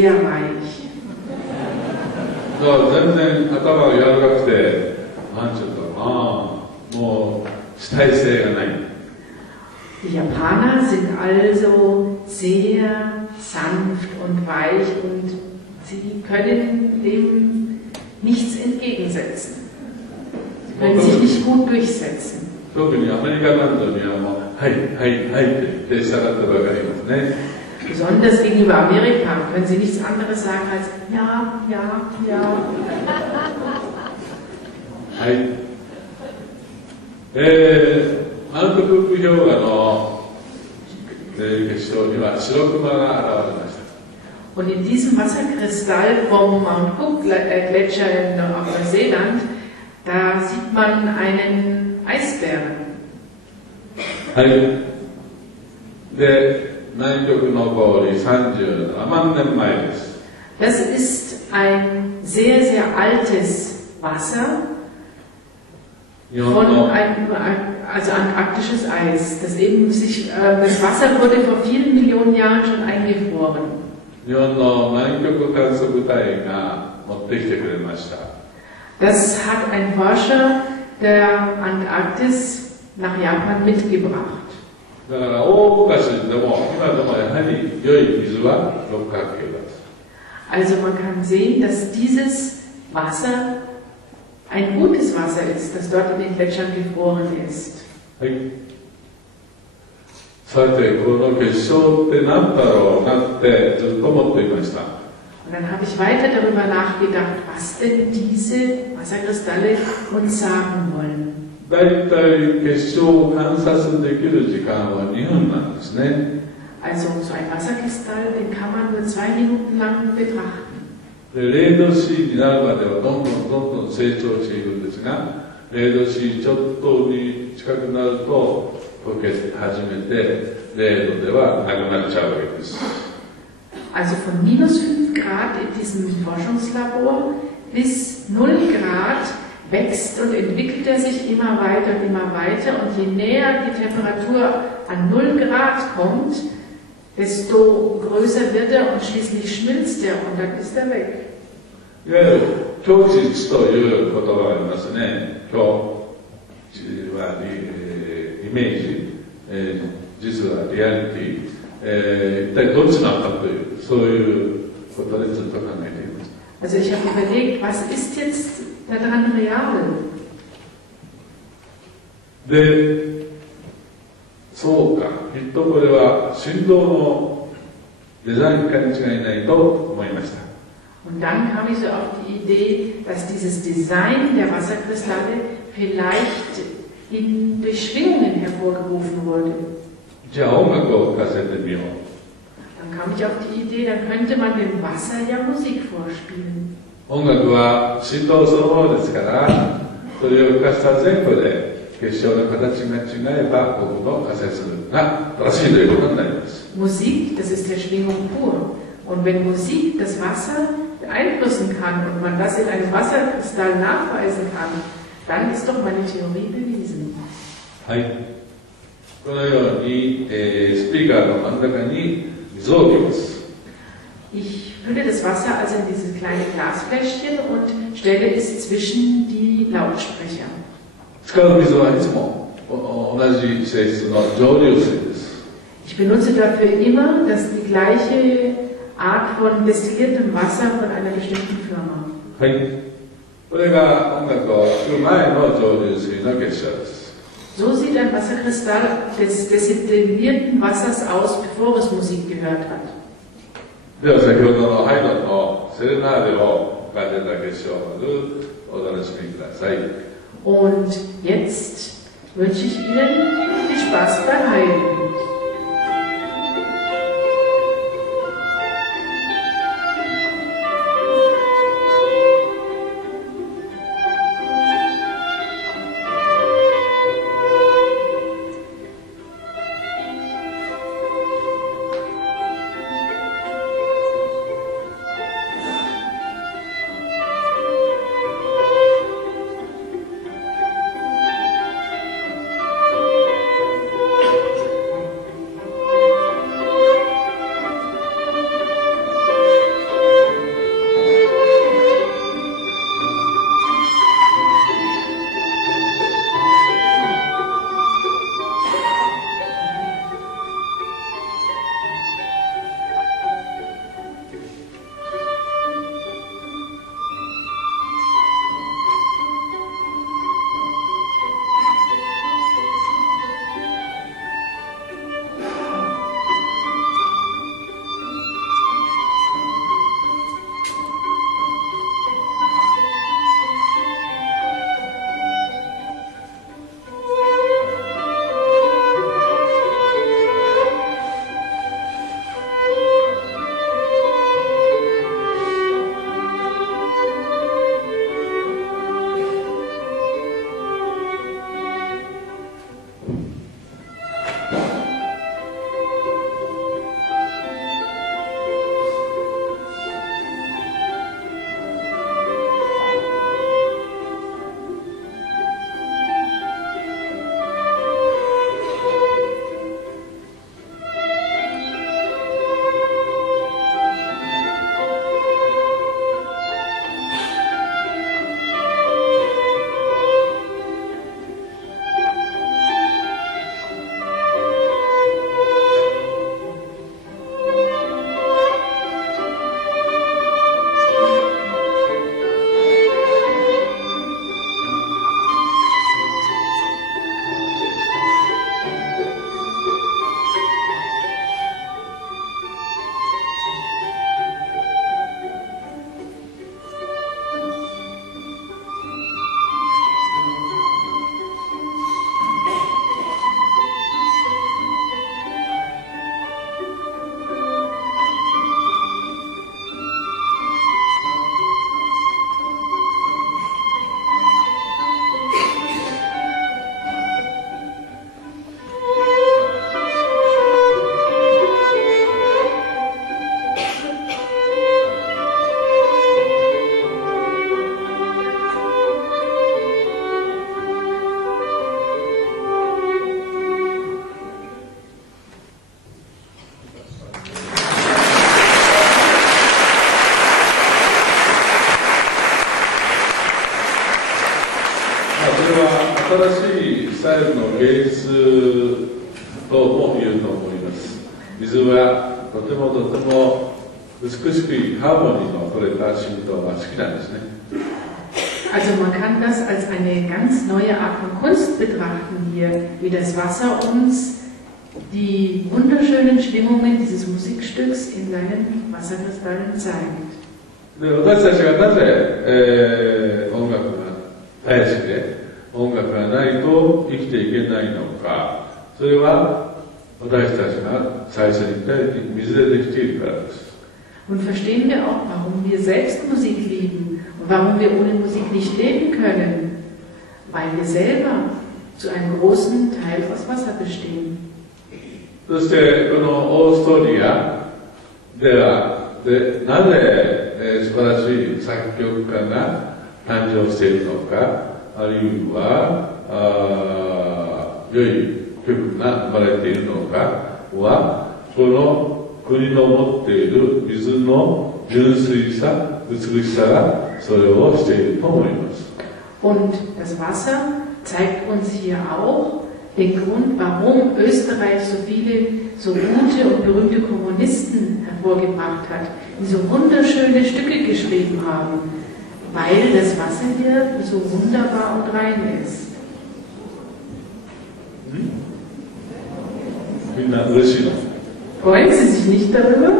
sehr weich. Die Japaner sind also sehr sanft und weich und sie können dem nichts entgegensetzen. Sie können sich nicht gut durchsetzen. Besonders gegenüber Amerika können sie nichts anderes sagen als ja, ja, ja. マウントクック氷河の結晶には白熊が現れました。Und in diesem Wasserkristall vom Mount Cook Gletscher auf Neuseeland, da sieht man einen Eisbären. はい。で、南極の氷37万年前です。Das ist ein sehr, sehr altes Wasser von also antarktisches Eis. Das Wasser wurde vor vielen Millionen Jahren schon eingefroren. 日本の南極観測隊が持ってきてくれました。Das hat ein Forscher der Antarktis nach Japan mitgebracht. だから大昔でも今でもやはり良い水は六角形です。Also man kann sehen, dass dieses Wasser ein gutes Wasser ist, das dort in den Gletschern gefroren ist. はい。さて、この結晶って何だろうなってずっと思っていました。Und dann habe ich weiter darüber nachgedacht, was denn diese Wasserkristalle uns sagen wollen. だいたい結晶を観察できる時間は2分なんですね。Also so ein Wasserkristall, den kann man nur 2 Minuten lang betrachten. で、0度 C になるまではどんどん成長しているんですが、0度 C ちょっとに近くなると溶け始めて、0度ではなくなっちゃうわけです。Also von -5 Grad in diesem Forschungslabor bis 0 Grad wächst und entwickelt er sich immer weiter und immer weiter. Und je näher die Temperatur an 0 Grad kommt, desto größer wird er und schließlich schmilzt er und dann ist er weg. いわゆる強質という言葉がありますね。強はイメージ、実はリアリティ、一体どっちなのかという、そういうことでずっと考えています。Also ich habe überlegt, was ist jetzt daran real? で、そうか、きっとこれは振動のデザイン化に違いないと思いました。Und dann kam ich so auf die Idee, dass dieses Design der Wasserkristalle vielleicht durch Schwingungen hervorgerufen wurde. じゃあ音楽を聴かせてみよう。Dann kam ich auf die Idee, dann könnte man dem Wasser ja Musik vorspielen. 音楽は振動そのものですから、それを浮かした前後で結晶の形が違えば僕の仮説が正しいということになります。Musik, das ist ja Schwingung pur. Und wenn Musik das Wasser beeinflussen kann und man das in einem Wasserkristall nachweisen kann, dann ist doch meine Theorie bewiesen. はい。このように、スピーカーの真ん中に水を置きます。Ich fülle das Wasser also in dieses kleine Glasfläschchen und stelle es zwischen die Lautsprecher. 使う水はいつも同じ性質の蒸留水です。Ich benutze dafür immer die gleiche Art von destilliertem Wasser von einer bestimmten Firma. はい。これが音楽を聴く前の蒸留水の結晶です。So sieht ein Wasserkristall des destillierten Wassers aus, bevor es Musik gehört hat. では先ほどのハイドンのセレナーデを浮かべた結晶をまずお楽しみください。Und jetzt wünsche ich Ihnen viel Spaß beim Haydn. 新しいスタイルの芸術とも言えると思います。水はとても美しくハーモニーの取れた振動が好きなんですね。Also man kann das als eine ganz neue Art von Kunst betrachten hier, wie das Wasser uns die wunderschönen Schwingungen dieses Musikstücks in seinen Wasserkristallen zeigt. で私たちがなぜ、音楽が大好きで音楽がないと生きていけないのか、それは私たちが最初に言ったように水でできているからです。Und verstehen wir auch, warum wir selbst Musik lieben und warum wir ohne Musik nicht leben können? Weil wir selber zu einem großen Teil aus Wasser bestehen. そしてこのオーストリアではなぜ、素晴らしい作曲家が誕生しているのか、あるいは良い曲が生まれているのかは、この国の持っている水の純粋さ、美しさがそれをしていると思います。Und das Wasser zeigt uns hier auch den Grund, warum Österreich so viele, so gute und berühmte Komponisten hervorgebracht hat, die so wunderschöne Stücke geschrieben haben, weil das Wasser hier so wunderbar und rein ist. みんな嬉しいの？ Freuen Sie sich nicht darüber? Ja,